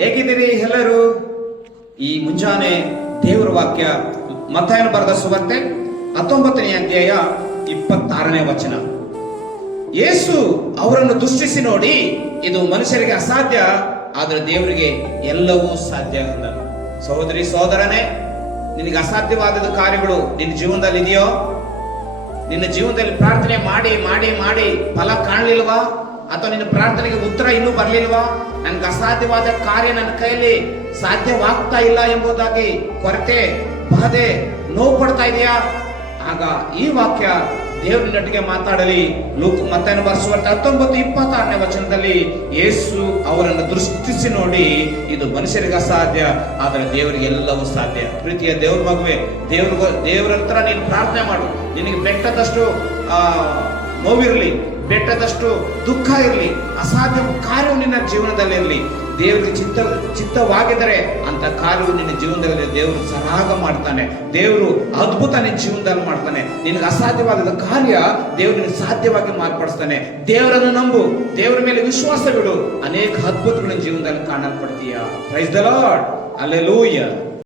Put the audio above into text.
ಹೇಗಿದ್ದೀರಿ ಎಲ್ಲರೂ? ಈ ಮುಂಜಾನೆ ದೇವರ ವಾಕ್ಯ ಮತ್ತಾಯನ ಬರೆದ ಸುವಾರ್ತೆ 19ನೇ ಅಧ್ಯಾಯ 26ನೇ ವಚನ. ಯೇಸು ಅವರನ್ನು ದೃಷ್ಟಿಸಿ ನೋಡಿ, ಇದು ಮನುಷ್ಯರಿಗೆ ಅಸಾಧ್ಯ, ಆದರೆ ದೇವರಿಗೆ ಎಲ್ಲವೂ ಸಾಧ್ಯ ಎಂದನು. ಸಹೋದರಿ ಸಹೋದರನೇ, ನಿನಗೆ ಅಸಾಧ್ಯವಾದ ಕಾರ್ಯಗಳು ನಿನ್ನ ಜೀವನದಲ್ಲಿ ಇದೆಯೋ? ನಿನ್ನ ಜೀವನದಲ್ಲಿ ಪ್ರಾರ್ಥನೆ ಮಾಡಿ ಮಾಡಿ ಮಾಡಿ ಫಲ ಕಾಣಲಿಲ್ವಾ? ಅಥವಾ ನಿನ್ನ ಪ್ರಾರ್ಥನೆಗೆ ಉತ್ತರ ಇನ್ನೂ ಬರಲಿಲ್ವಾ? ನನ್ಗೆ ಅಸಾಧ್ಯವಾದ ಕಾರ್ಯ ನನ್ನ ಕೈಯಲ್ಲಿ ಸಾಧ್ಯವಾಗ್ತಾ ಇಲ್ಲ ಎಂಬುದಾಗಿ ಕೊರತೆ, ಬಾಧೆ, ನೋವು ಪಡ್ತಾ ಇದೆಯಾ? ಆಗ ಈ ವಾಕ್ಯ ದೇವ್ರ ನಿನ್ನೊಟ್ಟಿಗೆ ಮಾತಾಡಲಿ. ಮತ್ತಾಯನ ಬರೆದ ಸುವಾರ್ತೆ 19:26ನೇ ವಚನದಲ್ಲಿ ಯೇಸು ಅವರನ್ನು ದೃಷ್ಟಿಸಿ ನೋಡಿ, ಇದು ಮನುಷ್ಯರಿಗೆ ಅಸಾಧ್ಯ, ಆದರೆ ದೇವರಿಗೆ ಎಲ್ಲವೂ ಸಾಧ್ಯ. ಪ್ರೀತಿಯ ದೇವ್ರ ಮಗುವೆ, ದೇವ್ರ ಹತ್ರ ನೀನು ಪ್ರಾರ್ಥನೆ ಮಾಡು. ನಿನಗೆ ಬೆಟ್ಟದಷ್ಟು ನೋವಿರಲಿ, ಬೆಟ್ಟದಷ್ಟು ದುಃಖ ಇರಲಿ, ಅಸಾಧ್ಯ ಕಾರ್ಯವು ನಿನ್ನ ಜೀವನದಲ್ಲಿ ಇರಲಿ, ದೇವರಿಗೆ ಚಿತ್ತವಾಗಿದ್ದರೆ ಅಂತ ಕಾರ್ಯವು ನಿನ್ನ ಜೀವನದಲ್ಲಿ ದೇವರು ಸರಾಗ ಮಾಡ್ತಾನೆ. ದೇವರು ಅದ್ಭುತ ನಿನ್ನ ಜೀವನದಲ್ಲಿ ಮಾಡ್ತಾನೆ. ನಿನಗೆ ಅಸಾಧ್ಯವಾದ ಕಾರ್ಯ ದೇವರಿಗೆ ಸಾಧ್ಯವಾಗಿ ಮಾರ್ಪಡಿಸ್ತಾನೆ. ದೇವರನ್ನು ನಂಬು, ದೇವರ ಮೇಲೆ ವಿಶ್ವಾಸವಿಡು, ಅನೇಕ ಅದ್ಭುತಗಳ ಜೀವನದಲ್ಲಿ ಕಾಣಲ್ಪಡ್ತೀಯ. Praise the Lord, hallelujah.